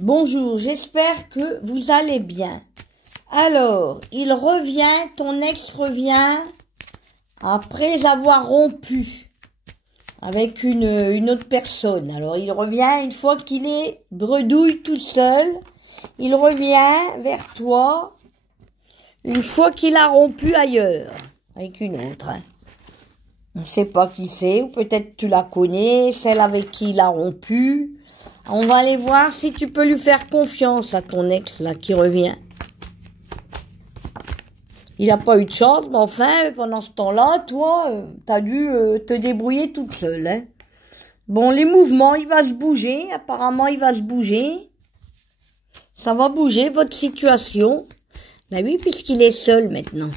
Bonjour, j'espère que vous allez bien. Alors, il revient, ton ex revient après avoir rompu avec une autre personne. Alors, il revient une fois qu'il est bredouille tout seul. Il revient vers toi une fois qu'il a rompu ailleurs avec une autre. On ne sait pas qui c'est, ou peut-être tu la connais, celle avec qui il a rompu. On va aller voir si tu peux lui faire confiance à ton ex là qui revient. Il n'a pas eu de chance, mais enfin, pendant ce temps-là, toi, t'as dû te débrouiller toute seule. Hein. Bon, les mouvements, il va se bouger. Apparemment, il va se bouger. Ça va bouger, votre situation. Ben oui, puisqu'il est seul maintenant.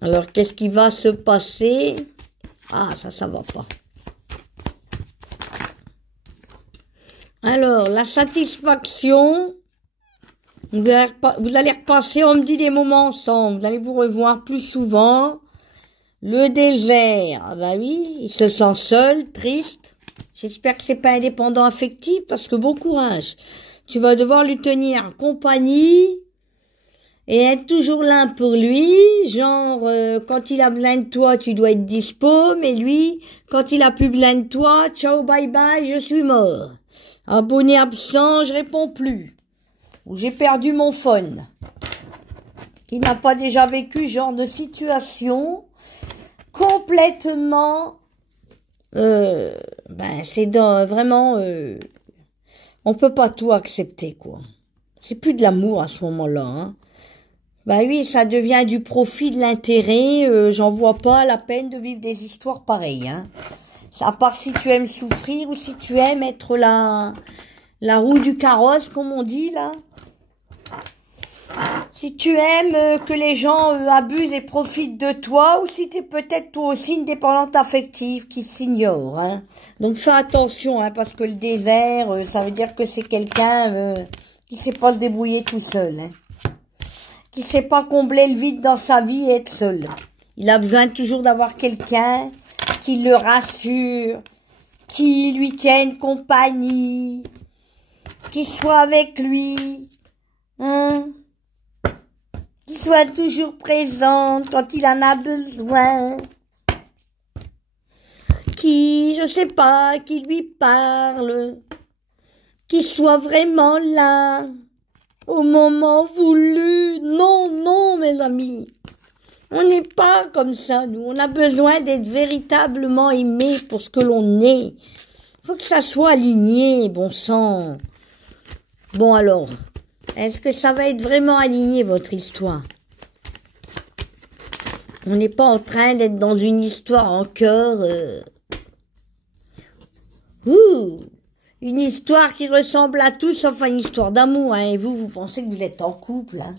Alors, qu'est-ce qui va se passer? Ah, ça va pas. Alors, la satisfaction, vous allez repasser, on me dit, des moments ensemble, vous allez vous revoir plus souvent. Le désert, ah bah oui, il se sent seul, triste. J'espère que c'est pas indépendant affectif, parce que bon courage. Tu vas devoir lui tenir compagnie et être toujours là pour lui. Genre, quand il a besoin de toi, tu dois être dispo, mais lui, quand il a plus besoin de toi, ciao, bye bye, je suis mort. Abonné absent, je réponds plus. Ou j'ai perdu mon phone. Qui n'a pas déjà vécu ce genre de situation complètement... c'est vraiment... on peut pas tout accepter, quoi. C'est plus de l'amour à ce moment-là. Hein. Ben oui, ça devient du profit, de l'intérêt. J'en vois pas la peine de vivre des histoires pareilles. Hein. À part si tu aimes souffrir ou si tu aimes être la roue du carrosse, comme on dit, là. Si tu aimes que les gens abusent et profitent de toi, ou si tu es peut-être toi aussi une dépendante affective qui s'ignore. Hein. Donc fais attention, hein, parce que le désert, ça veut dire que c'est quelqu'un qui sait pas se débrouiller tout seul. Hein. Qui sait pas combler le vide dans sa vie et être seul. Il a besoin toujours d'avoir quelqu'un qui le rassure, qui lui tienne compagnie, qui soit avec lui, hein, qui soit toujours présente quand il en a besoin, qui, je sais pas, qui lui parle, qui soit vraiment là, au moment voulu. Non, non, mes amis. On n'est pas comme ça, nous. On a besoin d'être véritablement aimés pour ce que l'on est. Il faut que ça soit aligné, bon sang. Bon alors, est-ce que ça va être vraiment aligné, votre histoire? On n'est pas en train d'être dans une histoire en cœur. Une histoire qui ressemble à tout, sauf à une histoire d'amour. Hein. Et vous pensez que vous êtes en couple, hein.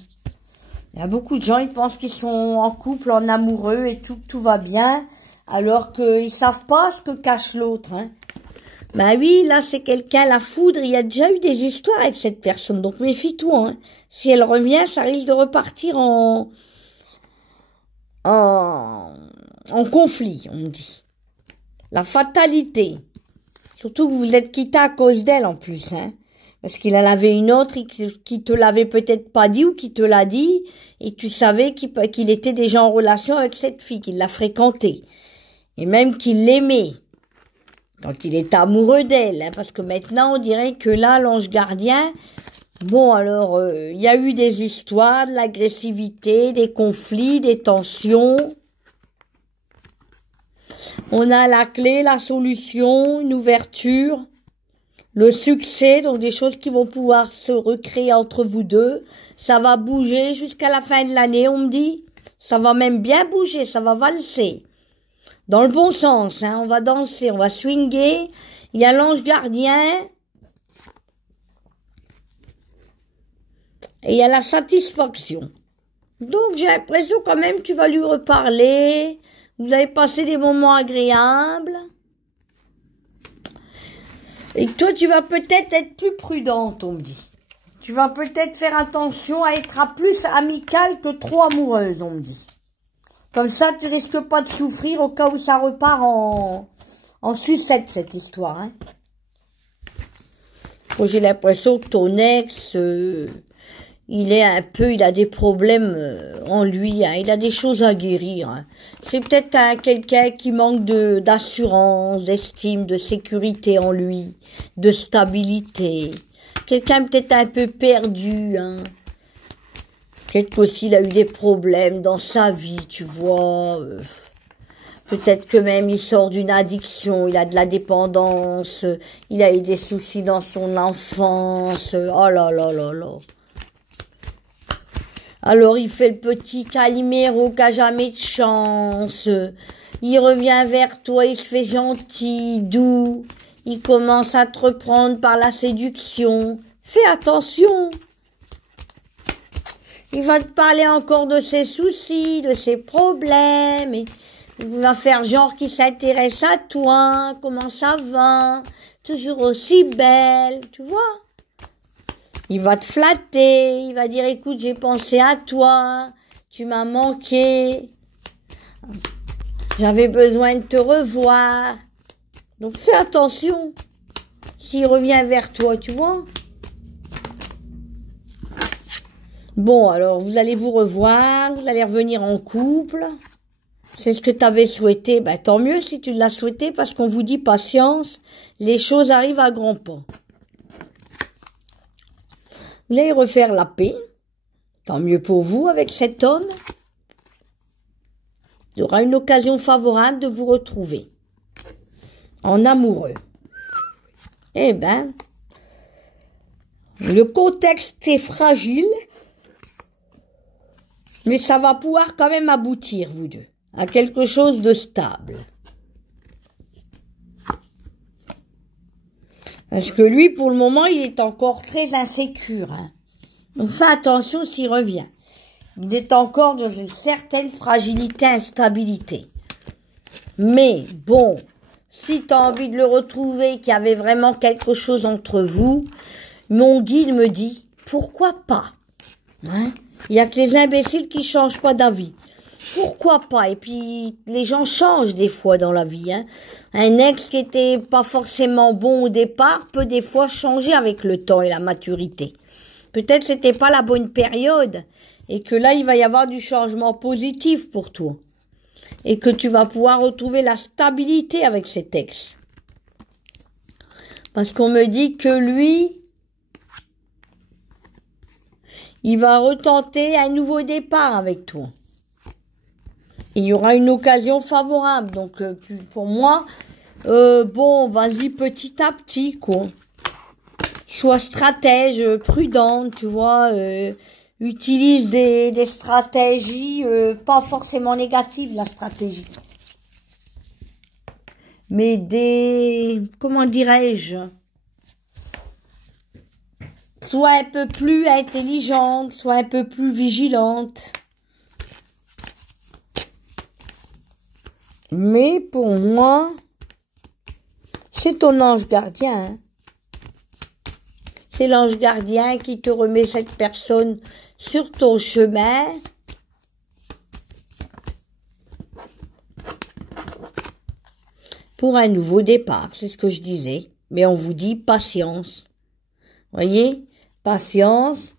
Il y a beaucoup de gens, ils pensent qu'ils sont en couple, en amoureux et tout va bien, alors qu'ils savent pas ce que cache l'autre. Hein. Ben oui, là c'est quelqu'un, la foudre, il y a déjà eu des histoires avec cette personne, donc méfie-toi. Hein. Si elle revient, ça risque de repartir en conflit, on me dit. La fatalité. Surtout que vous vous êtes quitté à cause d'elle en plus, hein. Parce qu'il en avait une autre qui te l'avait peut-être pas dit ou qui te l'a dit et tu savais qu'il était déjà en relation avec cette fille, qu'il l'a fréquentée. Et même qu'il l'aimait quand il était amoureux d'elle. Hein, parce que maintenant, on dirait que là, l'ange gardien, bon alors, il y a eu des histoires, de l'agressivité, des conflits, des tensions. On a la clé, la solution, une ouverture. Le succès, donc des choses qui vont pouvoir se recréer entre vous deux. Ça va bouger jusqu'à la fin de l'année, on me dit. Ça va même bien bouger, ça va valser. Dans le bon sens, hein, on va danser, on va swinguer. Il y a l'ange gardien. Et il y a la satisfaction. Donc j'ai l'impression quand même que tu vas lui reparler. Vous avez passé des moments agréables. Et toi, tu vas peut-être être plus prudente, on me dit. Tu vas peut-être faire attention à être plus amicale que trop amoureuse, on me dit. Comme ça, tu risques pas de souffrir au cas où ça repart en sucette, cette histoire. Hein. Moi, j'ai l'impression que ton ex, il a des problèmes en lui, hein. Il a des choses à guérir, hein. C'est peut-être quelqu'un qui manque d'assurance, d'estime, de sécurité en lui, de stabilité. Quelqu'un peut-être un peu perdu, hein. Peut-être qu'aussi il a eu des problèmes dans sa vie, tu vois. Peut-être que même il sort d'une addiction, il a de la dépendance, il a eu des soucis dans son enfance. Oh là là là là. Alors il fait le petit Calimero qui a jamais de chance. Il revient vers toi, il se fait gentil, doux. Il commence à te reprendre par la séduction. Fais attention. Il va te parler encore de ses soucis, de ses problèmes. Et il va faire genre qu'il s'intéresse à toi. Comment ça va? Toujours aussi belle, tu vois? Il va te flatter. Il va dire, écoute, j'ai pensé à toi. Tu m'as manqué. J'avais besoin de te revoir. Donc fais attention. S'il revient vers toi, tu vois? Bon, alors, vous allez vous revoir, vous allez revenir en couple. C'est ce que tu avais souhaité. Ben, tant mieux si tu l'as souhaité, parce qu'on vous dit patience, les choses arrivent à grands pas. Vous allez refaire la paix. Tant mieux pour vous avec cet homme. Il y aura une occasion favorable de vous retrouver. En amoureux. Eh ben, le contexte est fragile. Mais ça va pouvoir quand même aboutir, vous deux, à quelque chose de stable. Parce que lui, pour le moment, il est encore très insécure, hein. Donc fais attention s'il revient. Il est encore dans une certaine fragilité, instabilité. Mais bon, si tu as envie de le retrouver, qu'il y avait vraiment quelque chose entre vous, mon guide me dit, pourquoi pas, hein? Il y a que les imbéciles qui changent pas d'avis. Pourquoi pas? Et puis, les gens changent des fois dans la vie, hein. Un ex qui était pas forcément bon au départ peut des fois changer avec le temps et la maturité. Peut-être c'était pas la bonne période et que là, il va y avoir du changement positif pour toi. Et que tu vas pouvoir retrouver la stabilité avec cet ex. Parce qu'on me dit que lui, il va retenter un nouveau départ avec toi. Il y aura une occasion favorable. Donc, pour moi, bon, vas-y petit à petit, quoi. Sois stratège, prudente, tu vois. Utilise des stratégies, pas forcément négatives, la stratégie. Mais comment dirais-je? Sois un peu plus intelligente, sois un peu plus vigilante. Mais pour moi, c'est ton ange gardien, hein. C'est l'ange gardien qui te remet cette personne sur ton chemin. Pour un nouveau départ, c'est ce que je disais. Mais on vous dit patience. Voyez? Patience.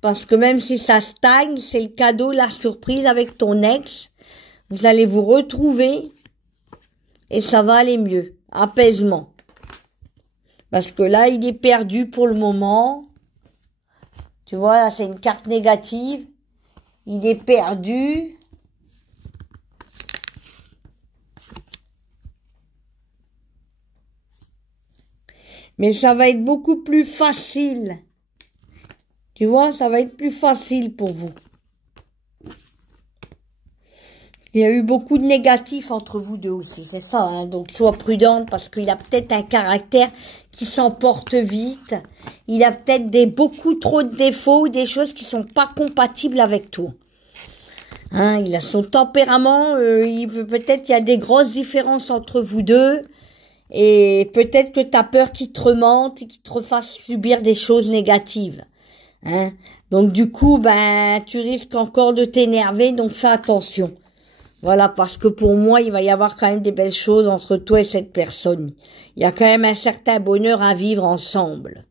Parce que même si ça stagne, c'est le cadeau, la surprise avec ton ex. Vous allez vous retrouver et ça va aller mieux. Apaisement. Parce que là, il est perdu pour le moment. Tu vois, là, c'est une carte négative. Il est perdu. Mais ça va être beaucoup plus facile. Tu vois, ça va être plus facile pour vous. Il y a eu beaucoup de négatifs entre vous deux aussi, c'est ça, hein. Donc, sois prudente parce qu'il a peut-être un caractère qui s'emporte vite. Il a peut-être beaucoup trop de défauts ou des choses qui sont pas compatibles avec toi. Hein, il a son tempérament, peut-être il y a des grosses différences entre vous deux. Et peut-être que tu as peur qu'il te remonte et qu'il te refasse subir des choses négatives. Hein. Donc, du coup, ben, tu risques encore de t'énerver, donc fais attention. Voilà, parce que pour moi, il va y avoir quand même des belles choses entre toi et cette personne. Il y a quand même un certain bonheur à vivre ensemble.